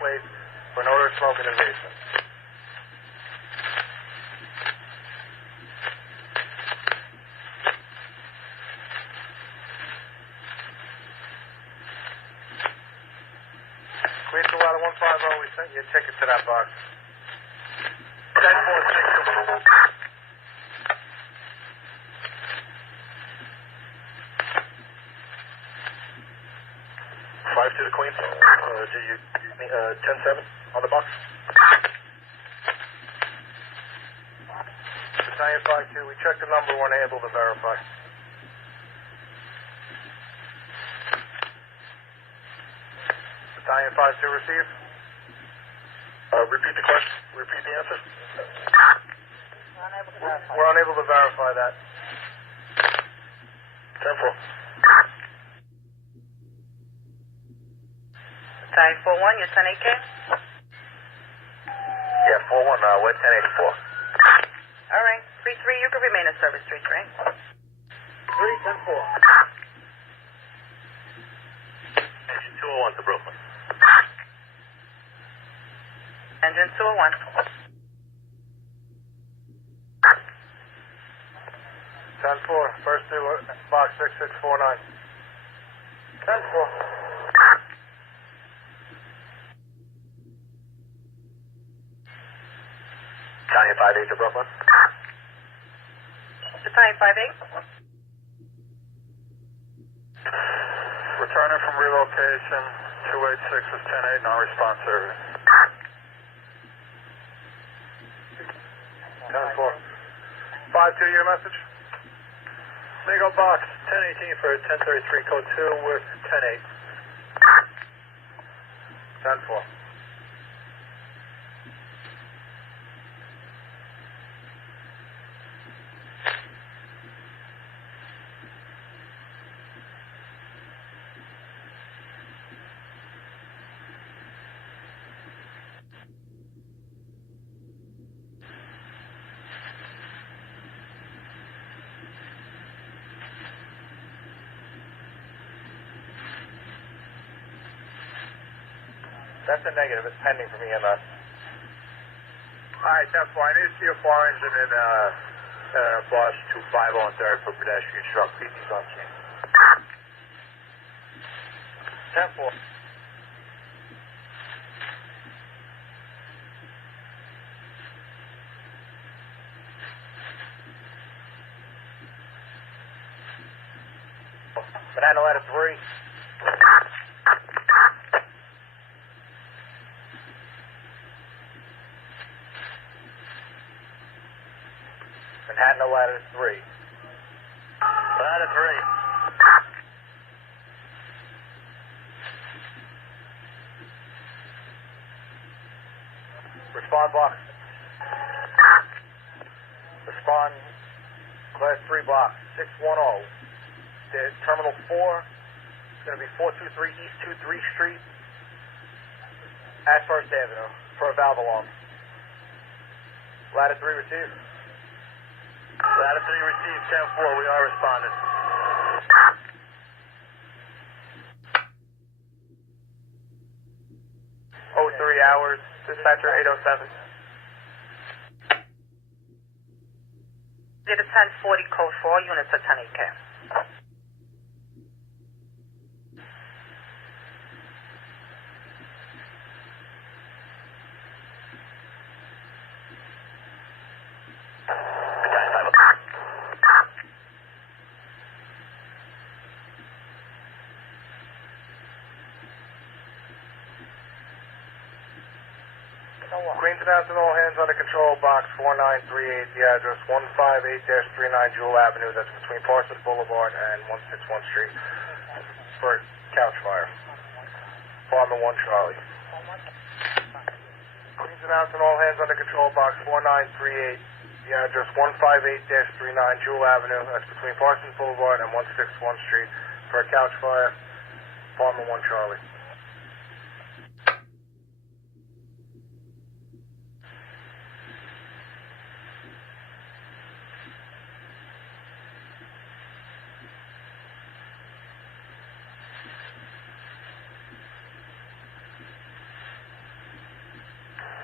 plate for an odor of smoke in the basement. Queen to ladder 150, we sent you a ticket to that box. 10-4, 5 to the Queen. Do you 10-7 on the box? Battalion 5-2, we checked the number, weren't able to verify. Battalion 5-2 receive. Repeat the question. Repeat the answer. We're unable to verify that. 10-4. Battalion 4-1, you're 10-8K? Yeah, 4-1, we're 10-84. All right. 3-3, you can remain in service, 3-3. 3-10-4. Engine 201 to Brooklyn. Engine 201. 10-4, first through box 6649. 10-4. Battalion 5-8 to Brooklyn. Battalion 5-8. Returner from relocation, 286 is 10-8, non-response service. 10-4. 5-2, your message? Legal box, 1018 for 1033, code 2 with 10-8. 10-4. That's a negative. It's pending from EMS. Alright, 10-4. I need to see a 4 engine in Bosch 250 on third for pedestrian truck. PT's on scene. 10-4. Banana ladder 3. Manhattan ladder 3. Ladder 3. Respond box. Respond class 3 box 610. The terminal 4 is going to be 423 East 23 Street at First Avenue for a valve alarm. Ladder 3 received. Ladder 3 received, 10-4, we are responding. Oh, 3 hours, dispatcher 807. Did a 1040 code 4, units are 10-8K. Queens announcing all hands under control, box 4938, the address 158-39 Jewel Avenue, that's between Parsons Boulevard and 161 Street, for couch fire. Apartment 1 Charlie. Queens announcing all hands under control, box 4938, the address 158-39 Jewel Avenue, that's between Parsons Boulevard and 161 Street, for a couch fire. Apartment 1 Charlie.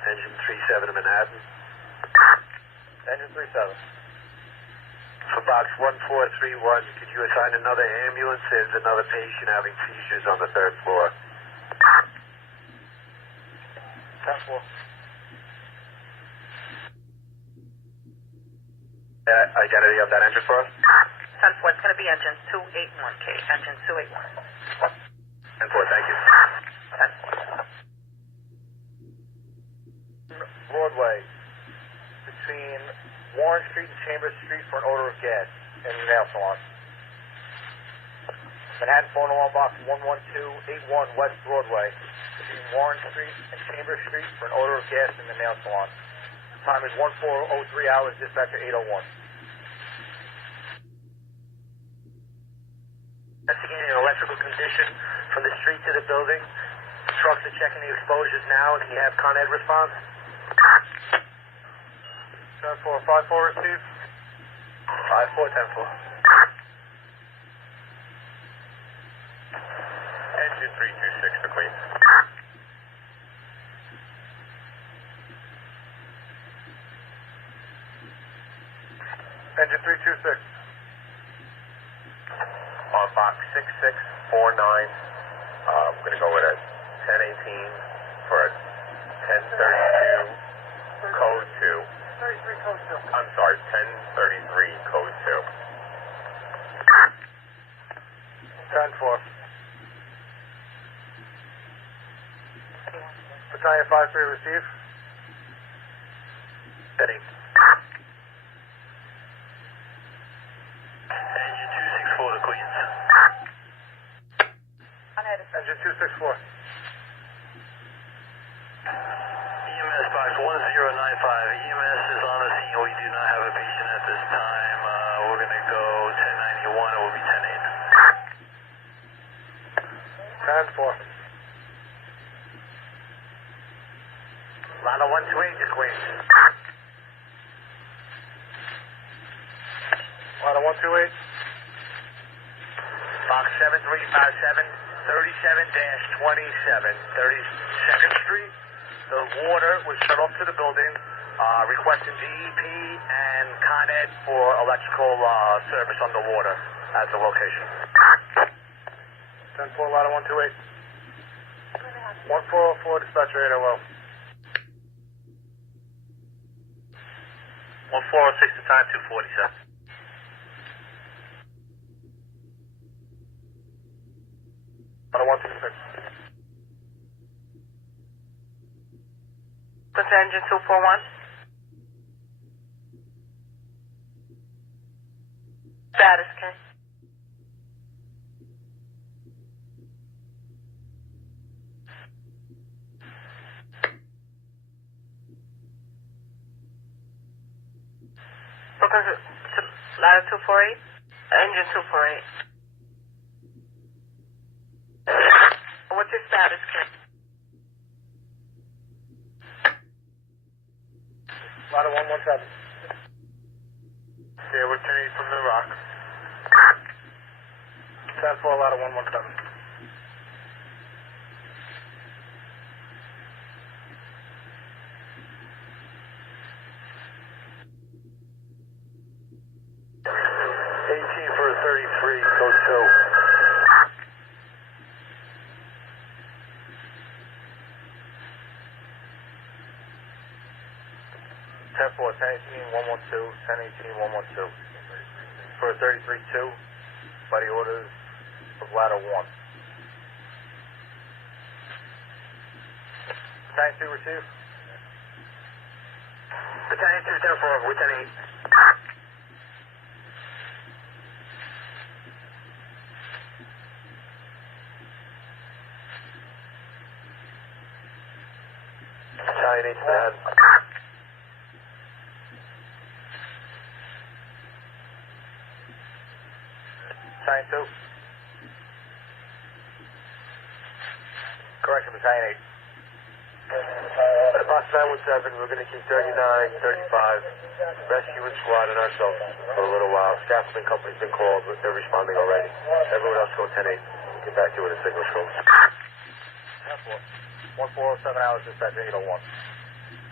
Engine 37 in Manhattan. Engine 37. For box 1431, could you assign another ambulance? There's another patient having seizures on the 3rd floor. 10-4. Identity of that engine for us? 10-4, it's going to be engine 281, Kate. Engine 281. 10-4, thank you. 10-4. Broadway, between Warren Street and Chambers Street for an odor of gas in the nail salon. Manhattan phone alarm box 11281 West Broadway, between Warren Street and Chambers Street for an odor of gas in the nail salon. Time is 14:03 hours, dispatcher 801. Investigating an electrical condition from the street to the building. Trucks are checking the exposures now. Do you have Con Ed response? 10-4, 5-4 received. 5-4, 10-4. Engine 326 to Queens. Engine 326. On box 6649, I'm going to go with a 1018 for a 1032 code 2. 33 code 2. I'm sorry, 1033 code 10-4. Battalion 5-3 receive. 2. Engine 264 to Queens. Engine 264. EMS box 1095. EMS is on the scene. We do not have a patient at this time. We're going to go 1091. It will be 10-8. 10-4. Line of 128 to Queens. Line of 128. Box 7357, 37-27, 32nd Street. The water was shut off to the building, requesting DEP and Con Ed for electrical service underwater at the location. 10-4, line of 128. 1404, dispatcher 800. 1406 to time 247. Line of 126. What's engine 241? Status, Kate. Brooklyn to ladder 248? Engine 248. What's your status, Kate? Line of 117. Yeah, we're 10-8 from the rock. 10-4, line of 117. For 33, code 10-4, 1018, 112, 1018, 112. For 33-2, by the orders of ladder 1. Battalion 2 receive. Battalion 2 10-4, we're 10-8. Battalion 8 to Manhattan. Battalion 2. Correction, Battalion 8. At box 917, we're going to keep 39, 35, rescue and squad and ourselves for a little while. Scaffolding company's been called, but they're responding already. Everyone else go 10-8. Get back to you when the signal shows. 10-4. 1407 hours, dispatcher 801.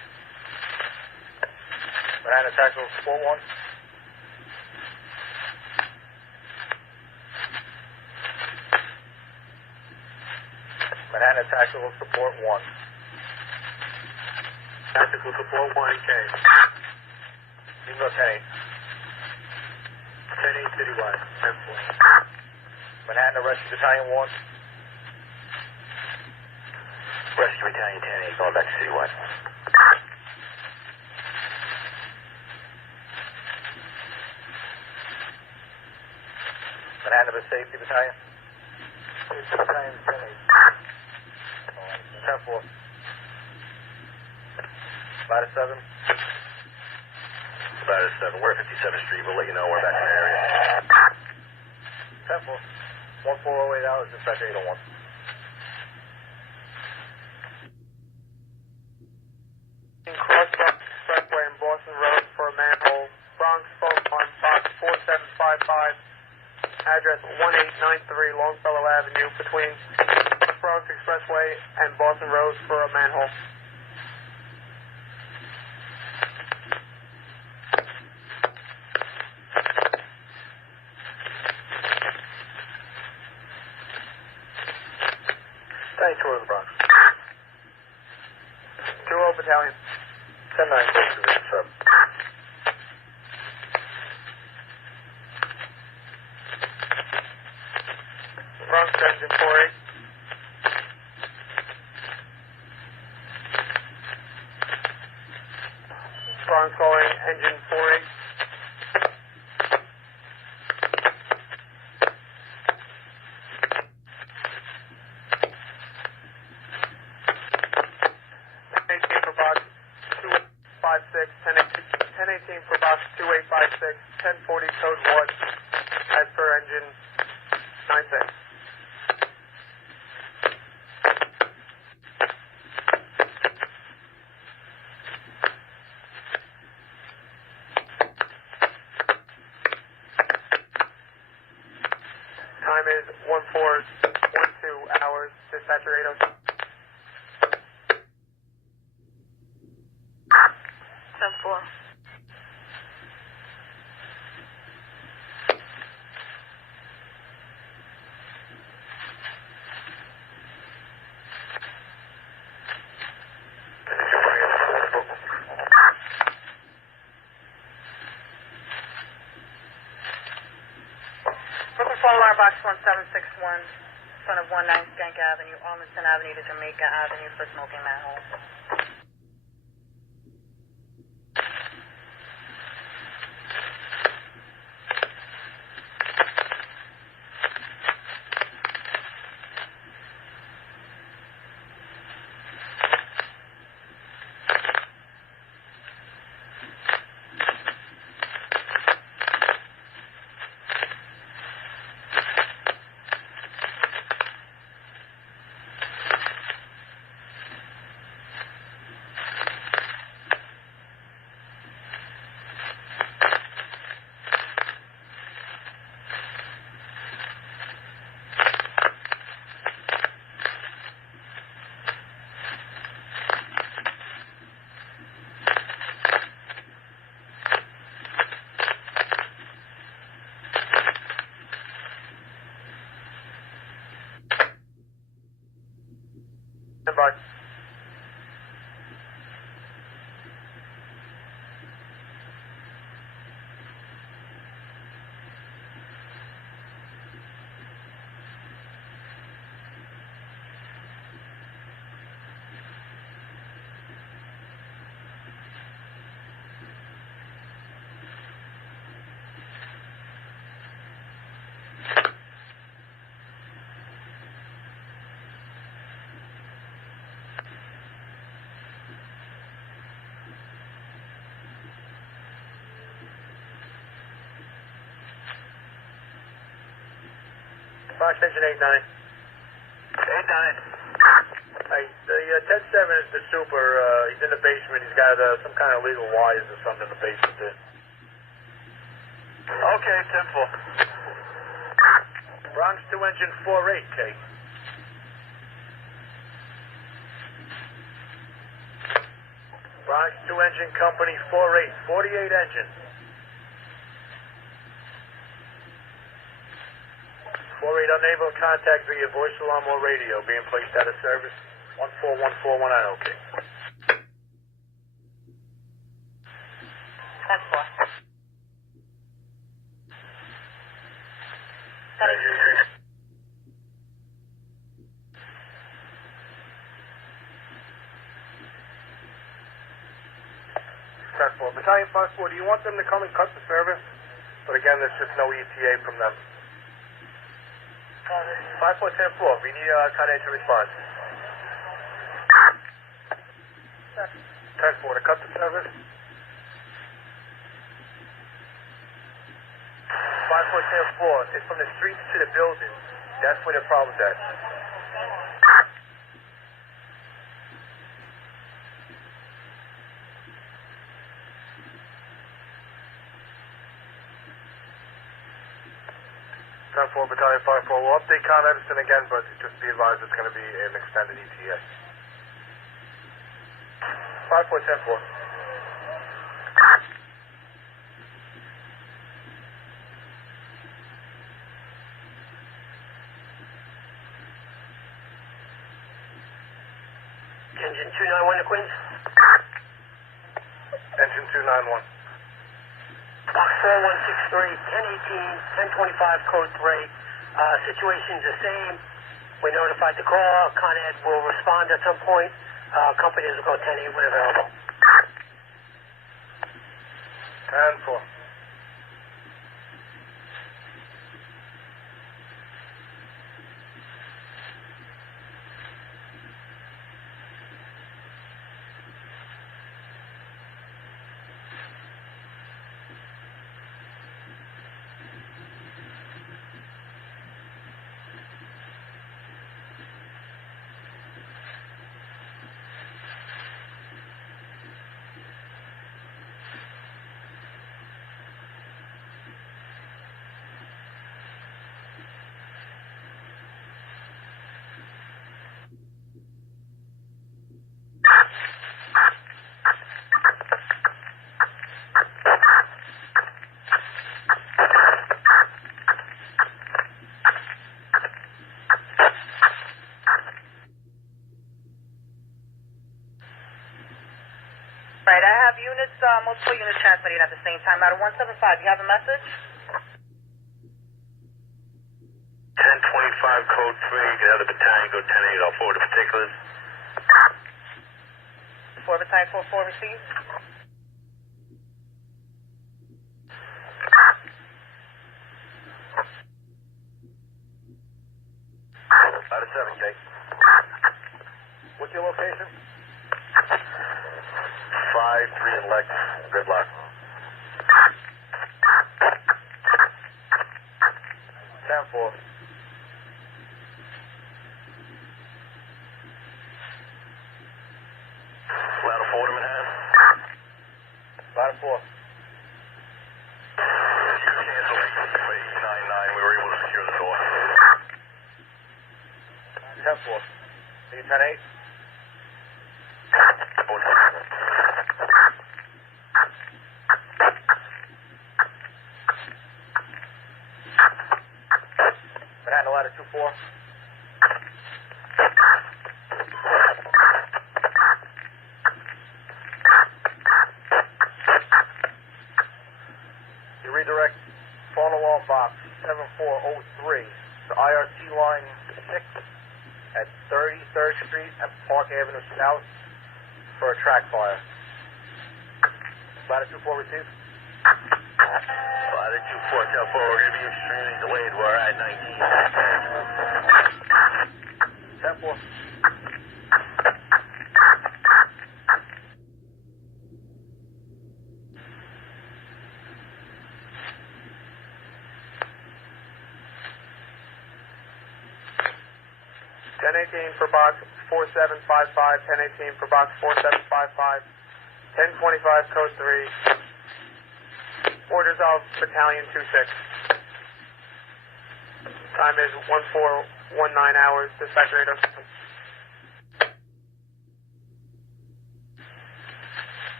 Manhattan Tactical Support 1. Manhattan Tactical Support 1. Tactical Support 1, K. You can go 10-8. 10-8 citywide. 10-4. Manhattan Rescue Battalion 1. Rescue Battalion 10-8, going back to citywide. Manhattan Safety Battalion. Safety Battalion 10-8. 10-4. Lattice 7. Lattice 7. We're at 57th Street. We'll let you know we're back in the area. 10-4. 1408 hours, dispatch 801. Cross Bronx Expressway and Boston Road for a manhole. Bronx phone on box 4755. Address 1893 Longfellow Avenue between Bronx Expressway and Boston Road for a manhole. Thanks, tour of the Bronx. 2-0 Battalion. 10-9, close position, sir. Bronx engine 48. Bronx calling engine 48. For box 2856, 1018 for box 2856, 1040 code 1, as per engine 96. Time is 1412 hours, dispatcher 807. 10-4. Brooklyn Fall Alarm Box 1761, front of 19 Skank Avenue, Arlington Avenue to Jamaica Avenue for smoking manhole. Stand by. Box engine 89. 89. Hey, the 10-7 is the super. He's in the basement. He's got some kind of illegal wires or something in the basement there. Okay, 10-4. Bronx 2 engine 48, K. Bronx 2 Engine Company 48, 48 engine. 48 unable to contact via voice alarm or radio, being placed out of service. 141419, okay. 10-4. Battalion 5-4, do you want them to come and cut the service? But again, there's just no ETA from them. 5410-4, we need Con Ed to respond. 10-4 to cut the service. 5410-4, it's from the streets to the building. That's where the problem's at. For Battalion 5-4, we'll update Con Edison again, but just be advised it's going to be an extended ETA. 5410-4. Engine 291 to Queens. Engine 291. Box 4163, 1018, 1025, code 3. Situation's the same. We notified the call. Con Ed will respond at some point. Companies will go 10-8 when available. 10-4. Right, I have units, multiple units transmitting at the same time. Out of 175, you have a message? 1025, code 3. You can have the battalion go 10-8. I'll forward the particulars. 4 Battalion 4-4 received. Out of 7, Jake. What's your location? 5-3 and Lex, gridlock. 10-4. Ladder forward to Manhattan. Ladder 4. Cancellation for 899. We were able to secure the door. 10-4. Are you 10-8? Manhattan ladder 2-4. You redirect phone alarm box 7403 to IRC line 6 at 33rd Street and Park Avenue South for a track fire. Ladder 2-4 received. Ladder 2-4, tell 4, we're going to be extremely delayed. We're at 19. 10-4. For box 4755, 1018 for box 4755, 1025 code 3. Orders of Battalion 26. Time is 1419 hours. Dispatch radar.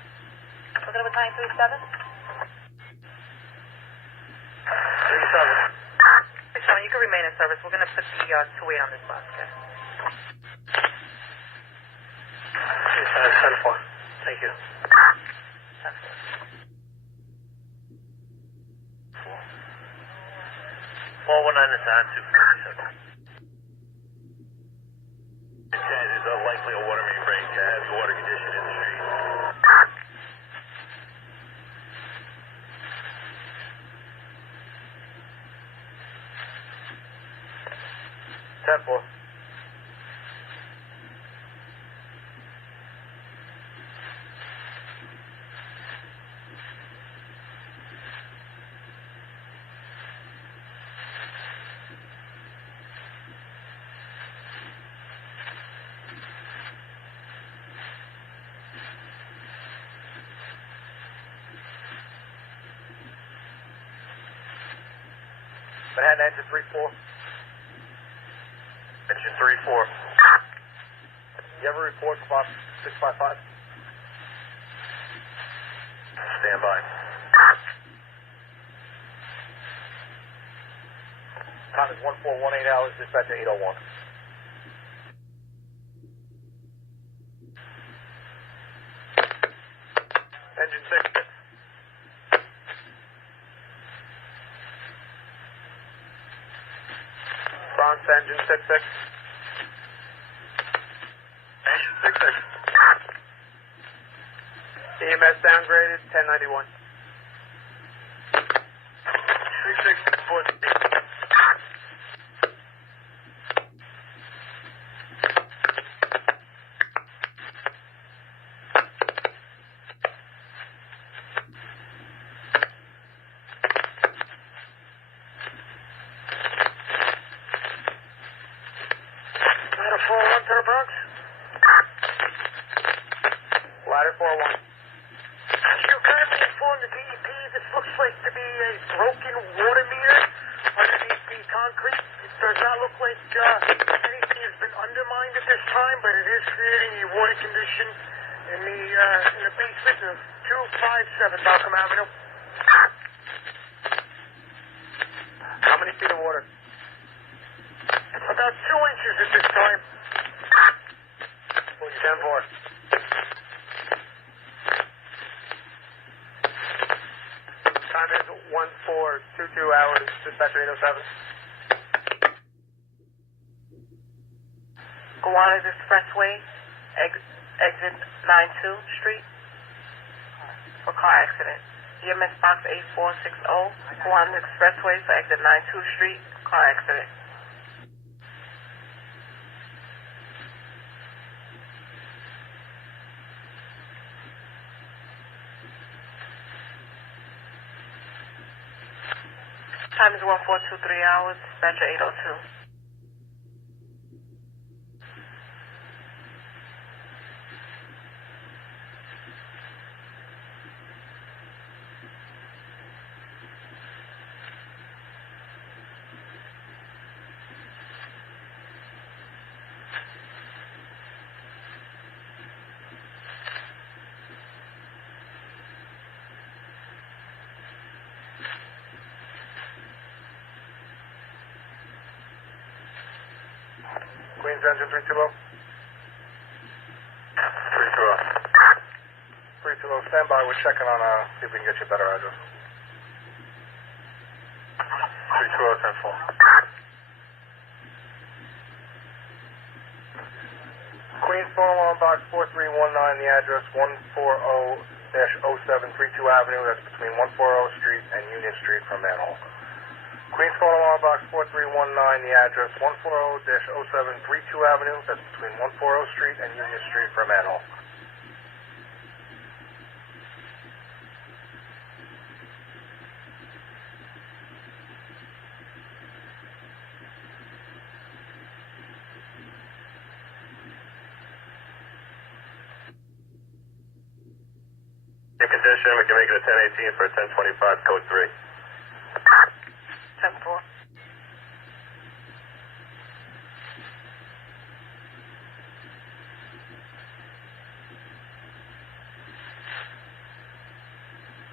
Hey, Sean, you can remain in service. We're going to put the 2-8 on this bus, okay? 10-4. Thank you. 419 is on 247. There's a likely a water main break, heavy water condition in the street. 10-4. Manhattan engine 3-4. Engine 3-4. You have a report for box 655? Stand by. Time is 1418 hours, dispatch at 801. Engine 6-6. Bronx engine 6-6. Engine 6-6. EMS downgraded 1091. 3-6 report. Ladder 401 to the Bronx. Ladder 401. You kindly inform the DEP this looks like to be a broken water meter underneath the concrete. It does not look like anything has been undermined at this time, but it is creating a water condition in the basement of 257 Malcolm Avenue. How many feet of water? About 2 inches at this time. 10-4. Time is 1422 hours, dispatch 807. Gowanus Expressway, exit 92 Street, for car accident. EMS box 8460, Gowanus Expressway for exit 92 Street, car accident. Time is 1423 hours, dispatcher 802. Queens engine 320. 320, stand by. We're checking on, see if we can get you a better address. 320, 10-4. Queens phone alarm box 4319, the address 140-0732 Avenue. That's between 140 Street and Union Street from Manhole. Queens phone alarm box 4319, the address 140-0732 Avenue. That's between 140 Street and Union Street for Manhole. In condition, we can make it a 1018 for a 1025, code 3. 10-4.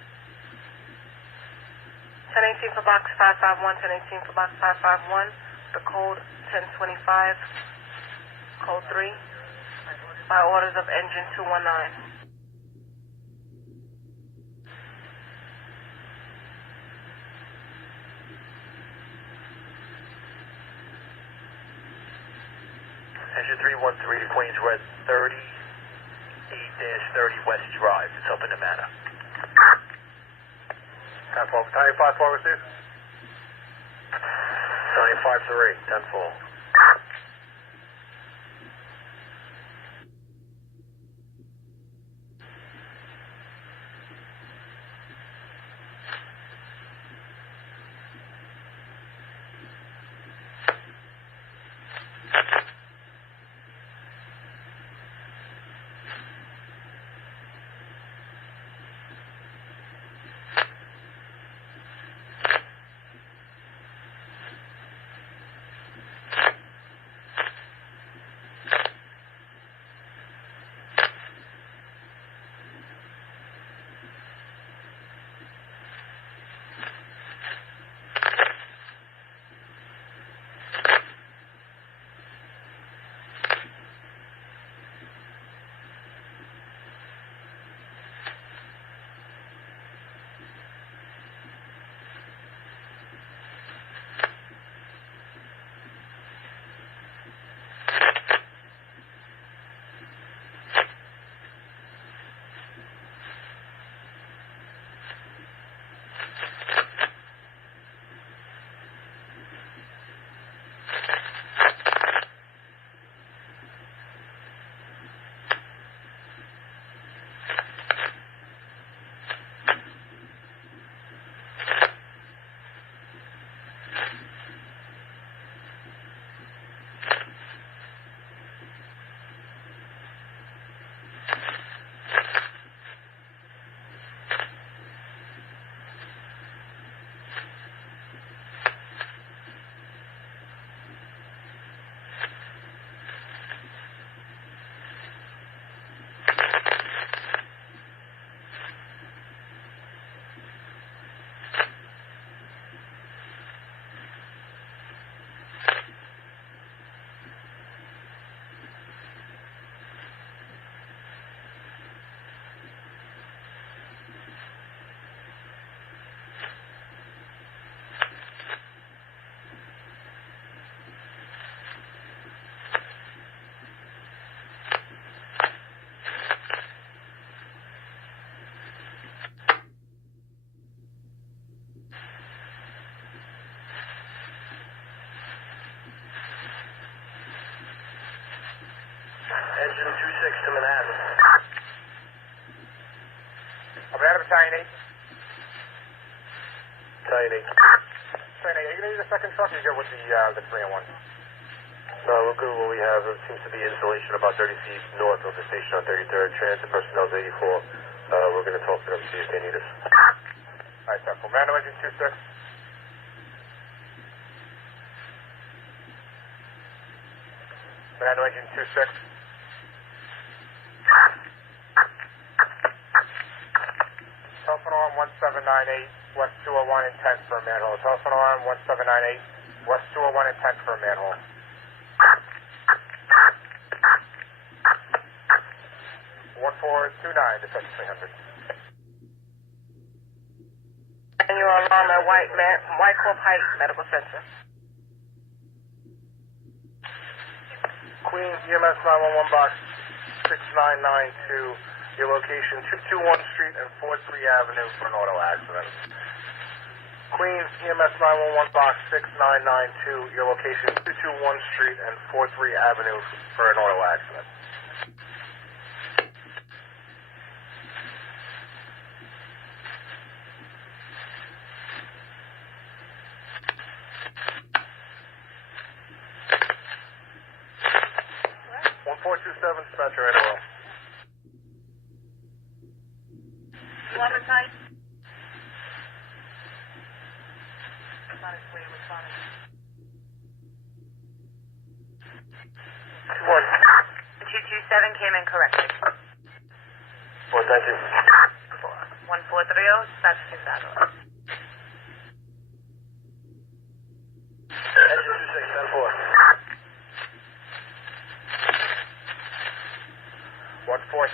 1018 for box 551, 1018 for box 551. The code 1025, code 3, by orders of engine 219. Engine 313 to Queens Red 38-30 West Drive. It's up in Nevada. 10-4, Battalion 5-4 received. Battalion 5-3, 10-4. Engine 26 to Manhattan. Manhattan Battalion 8. Battalion 8. Battalion 8, are you going to use a second truck or you go with the 3 and 1? No, we're good with what we have. It seems to be installation about 30 feet north of the station on 33rd. Transit personnel's 84. We're going to talk to them, see if they need us. All right, 10-4. Commando engine 26. Commando engine 26. Telephone alarm 1798, West 201 and 10 for a manhole. Telephone alarm 1798, West 201 and 10 for a manhole. 1429, Detective 300. And you're alarm at Wyckoff Heights Medical Center. Queens EMS 911 box 6992. Your location 221 Street and 43 Avenue for an auto accident. Queens EMS 911 box 6992. Your location 221 Street and 43 Avenue for an auto accident. Dispatcher, right away. You want the type? It's on its way, responding. 227 came in correctly. Well, thank you. 1430, that's 2000.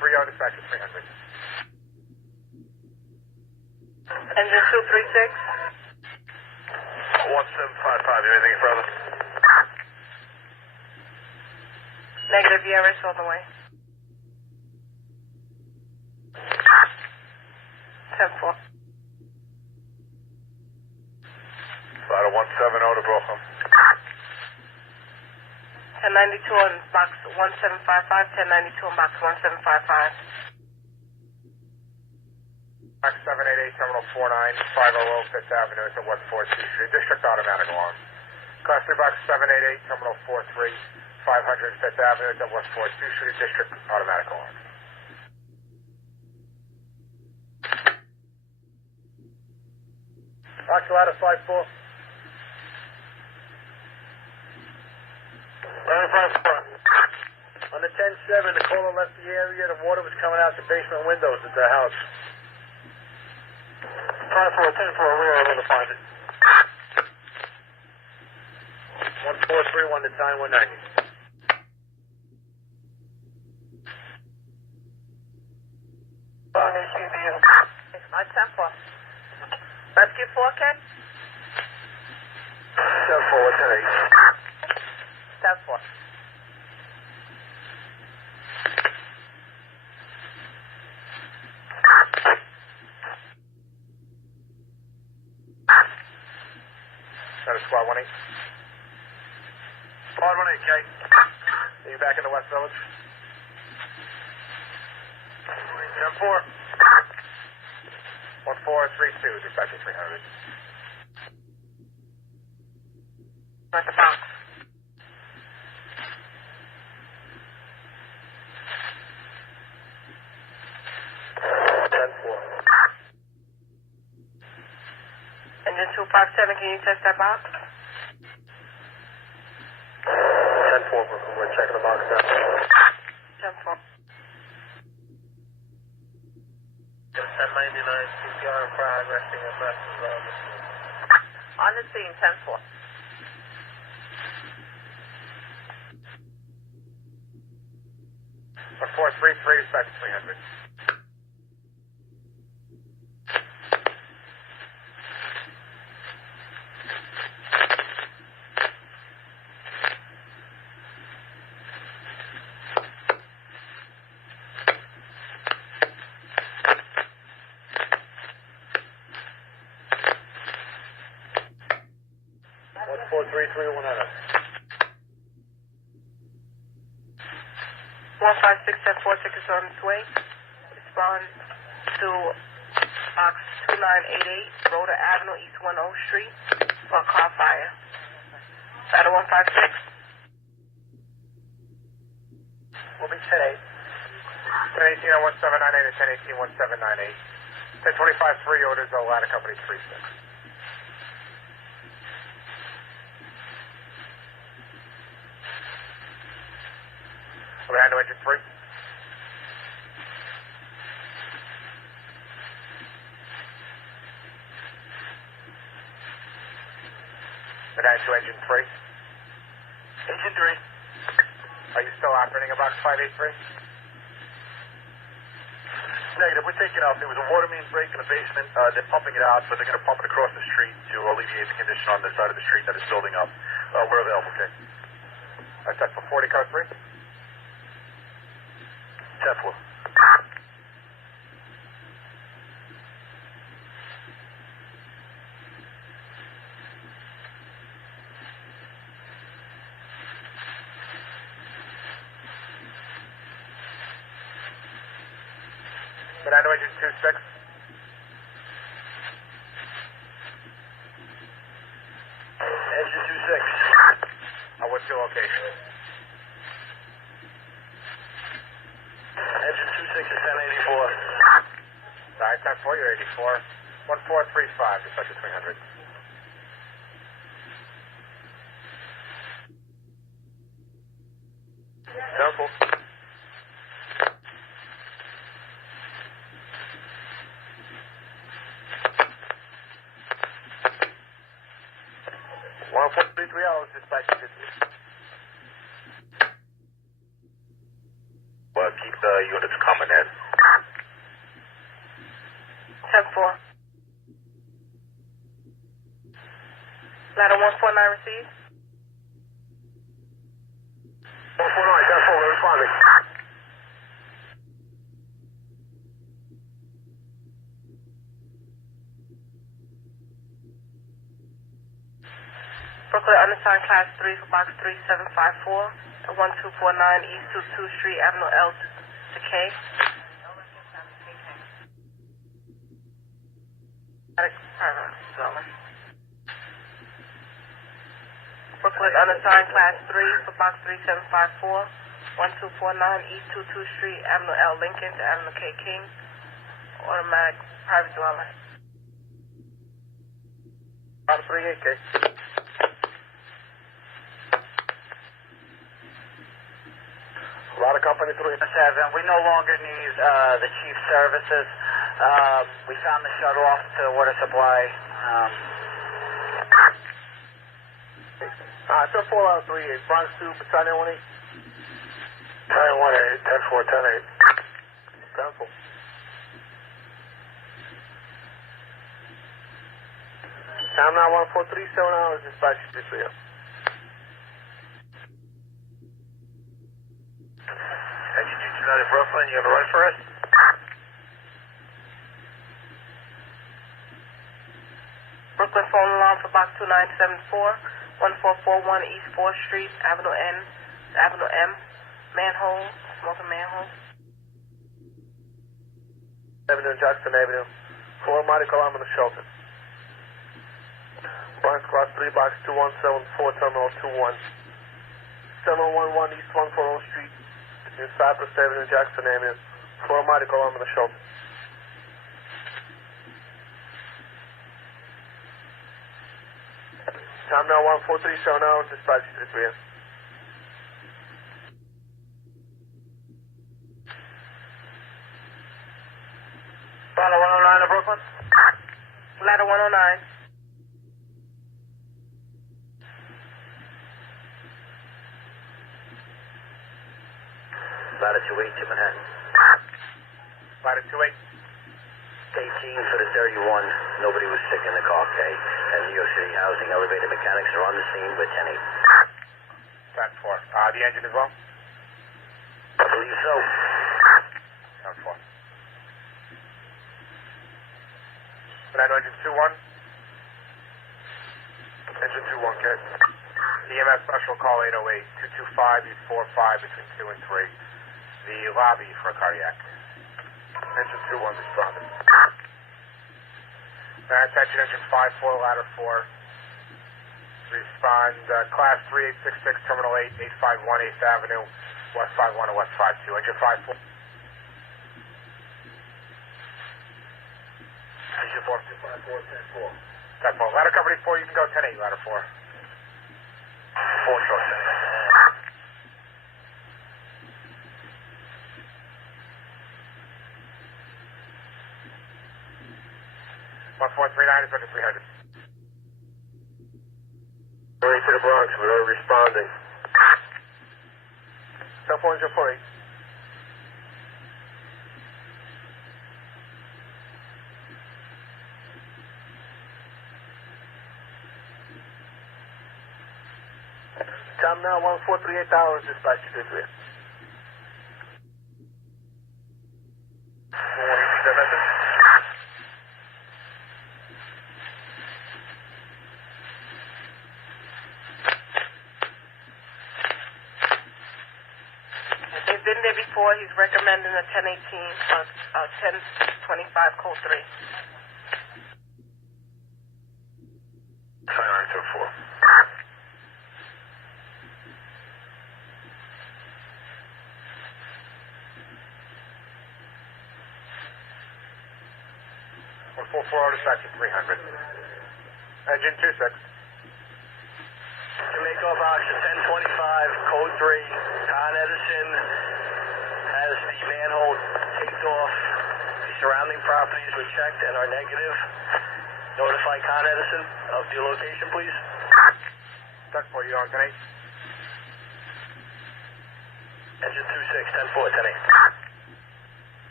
dispatch at 300. Engine 236. 1755, anything further? Negative, ERS all the way. 10-4. About a 170 to Brooklyn. 1092 on box 1755, 1092 on box 1755. Box 788, Terminal 49, 500 Fifth Avenue, it's at West 4th Street. District automatic alarm. Class 3 Box 788, Terminal 43, 500 Fifth Avenue, it's at West 4th Street. District automatic alarm. Oculata 5-4. 5-4. On the 10-7, the caller left the area. The water was coming out the basement windows at the house. 5-4, 10-4, we're able to find it. 1431 to time 190. It's my 10-4. Rescue 4, Ken? 10-4, what's that? 10-4. That is Squad 1-8. Squad 1-8, Kate. Are you back in the West Village? 10-4. 1432, dispatch at 300. At the box. Engine 257, can you test that box? 10-4, we're checking the box now. 10-4. 1099, CPR in progress, EMS On the scene, 10-4. Or 433, dispatch at 300. What's 433 156-4 tickets on its way. Respond to box 2988, Rhoda Avenue, East 10 Street, for a car fire. Battle 156. Will be 10-8. 1018 on 1798 and 1018 1798. 1025 3 orders, the ladder company 36. We're handle engine 3. We're down to engine 3. Engine 3. Are you still operating a box 583? Negative, we're taking out. There was a water main break in the basement. They're pumping it out, but they're going to pump it across the street to alleviate the condition on the side of the street that is building up. We're available, okay? That's set for 40 code 3. 10-4. Banana engine 26. Engine 26. What's your location? Engine 26 is 1084. Alright, 10-4, you're 84. 1435, dispatch at 300. Careful. 143 hours, dispatch at 50. Keep units coming in. 10-4. Ladder 149 received. 149, 10-4, we're responding. Brooklyn undersigned class 3 for box 3754 at 1249 East 22 Street, Avenue L Decay. Brooklyn unassigned class 3 for box 3754 1249 East 22 Street, Avenue L Lincoln to Avenue K King. Automatic private dwelling. 538K. A lot of company 3. 7. We no longer need the chief's services. We found the shuttle off to water supply. 10-4 out of 38. Bronx 2, Battalion 1-8. 10-1-8, 10-4, 10-8. 10-4. Time now 143, 7 hours, dispatch 3 3. Engine 229 Brooklyn, you have a run for us? Brooklyn phone alarm for box 2974 1441 East 4th Street, Avenue M, manhole, smoking manhole. Avenue, Jackson Avenue. 4 medical arm in the shelter. Bronx Class 3, box 2174, Terminal 21. 711 East 140 Street, between Cypress Avenue and Jackson Avenue. 4 medical arm in the shelter. Time now 1437 hours, dispatch 3 3. Ladder 109 to Brooklyn. Ladder 109. Ladder 28 to Manhattan. Ladder 28. 18 for the 31. Nobody was sick in the car, okay? And New York City Housing elevator mechanics are on the scene with 10-8. 10-4. The engine as well? I believe so. 10-4. Manhattan engine 2-1. Engine 2-1, okay. EMS special call 808 225 East 45 between 2 and 3. The lobby for a cardiac. Engine 2-1 responding. Attention engine 5-4, ladder 4. Respond, class 3866, terminal 8, 851 8th Avenue, west 51 to west 52. Engine 5-4. Engine 4. 10-4. 10-4. Ladder company 4, you can go 10-8, ladder 4. 4 short 1439 is under 300. Going to the Bronx, we're responding. 10-4 engine 48. Time now 1438 hours, dispatch 3 3. He's been there before. He's recommending a 1018 or 1025 code 3. Silence 4. We're 440 dispatch 300. Engine 26. Jamaica box 1025, code 3. Con Edison has the manhole taped off. The surrounding properties were checked and are negative. Notify Con Edison of the location, please. That's for you on 10-8. Engine 26, 10-4, 10-8.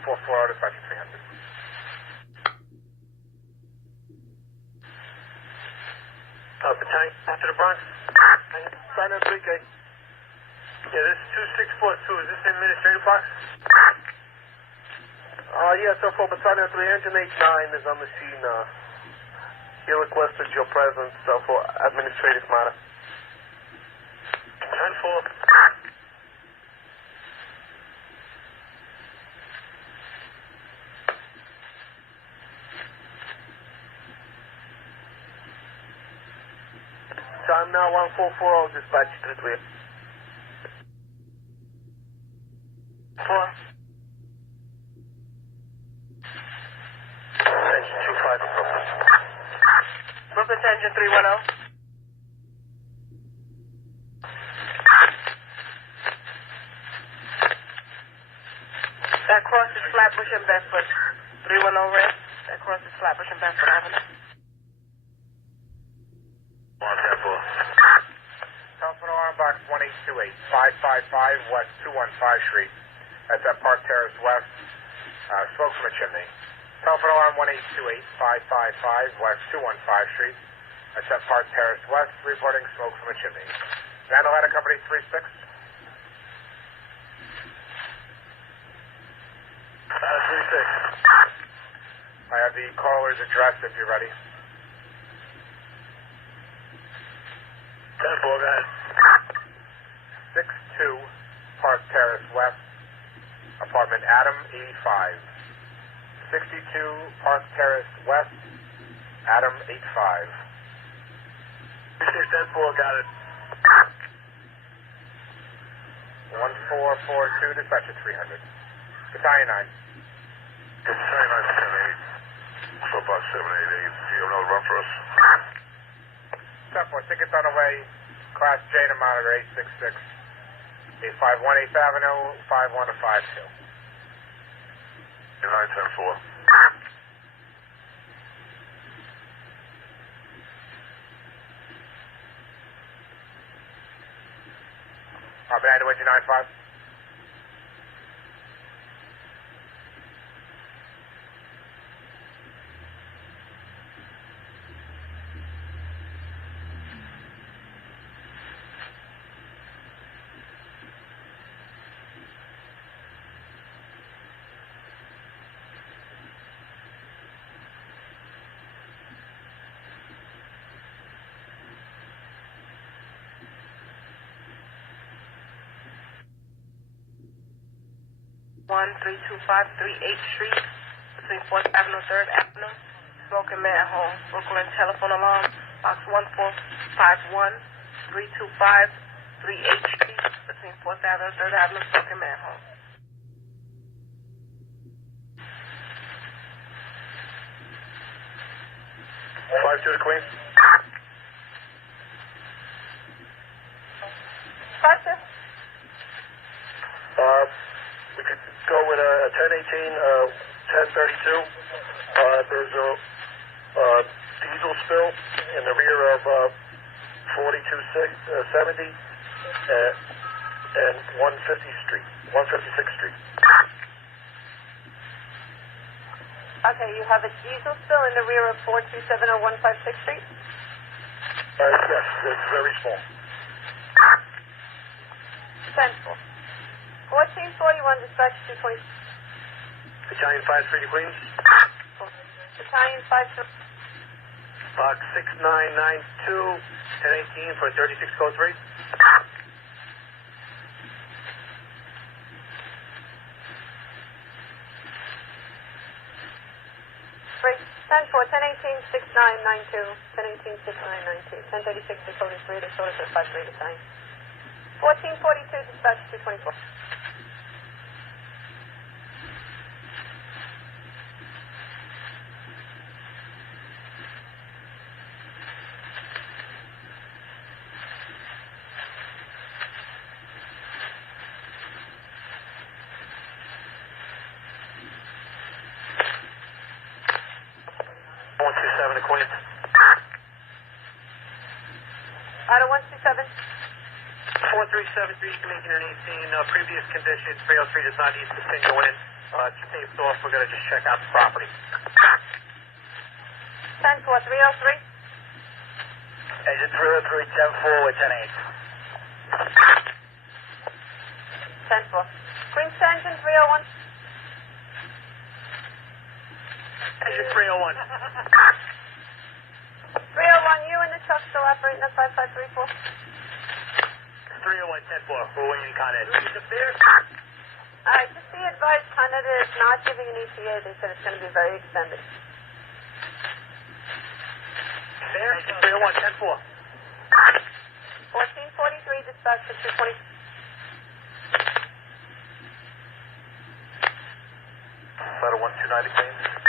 1440, dispatcher 300. Battalion, after the Bronx. Sign on 3K. Yeah, this is 2642. Is this the administrative box? Yeah, so for Battalion 3, Engine 89 is on the scene. He requested your presence for administrative matter. 10-4. Time now 1440, dispatch 33. 4. Engine 25 in Brooklyn. Brooklyn to engine 310. That crosses Flatbush and Bedford. 310 red. That crosses Flatbush and Bedford Avenue. 1-10-4. Telephone alarm box 1828, 555 West 215 Street. That's at Park Terrace West. Smoke from a chimney. Telephone alarm 1828, 555 West 215 Street. That's at Park Terrace West, reporting smoke from a chimney. Van Atlanta Company 36. 36. I have the caller's address if you're ready. 10-4, go ahead. 62 Park Terrace West, apartment Adam 85. 62 Park Terrace West, Adam 85. 36-10-4, got it. 1442, dispatcher 300. Battalion 9. Battalion 9, 10-8. Footbox 788. Do you have another run for us? 10-4, tickets on the way. Class J to monitor 866. 851 8th Avenue, 51 to 52. 9-10-4. Banana Wedge 95. One 32538 Street, between 4th Avenue, 3rd Avenue. Smoking manhole. Brooklyn telephone alarm, box 1451 32538 Street, between 4th Avenue, 3rd Avenue. Smoking manhole. Five to the Queen. Buster? We could go with a 1018, 1032. There's a diesel spill in the rear of 4270 and 156th Street. Okay, you have a diesel spill in the rear of 4270 156th Street? Yes, it's very small. 10-4. 1441, dispatch 220. Battalion 5-3 to Queens. Battalion 5. Box 6992, 1018 for 36 code 3. Break 10-4, 1018 6992, 1018 6992, 1036 Dakota 3, Dakota to 53 Battalion. 1442, dispatch 224. To Queens. Auto 127. 4373, making an 18. Previous condition, 303 does not need to continue in. It's taped off. We're going to just check out the property. 10-4, 303. Engine 303, 10-4 with 10-8. 10-4. Queens to engine 301. Engine 301. 301, you and the truck still operating at 5534? 301, 10-4. We're waiting Con Ed. Alright, just be advised, Con Ed is not giving an ETA. They said it's going to be very extended. There, 301, 10-4. 1443, dispatch to 220. Flight 129 to Queens.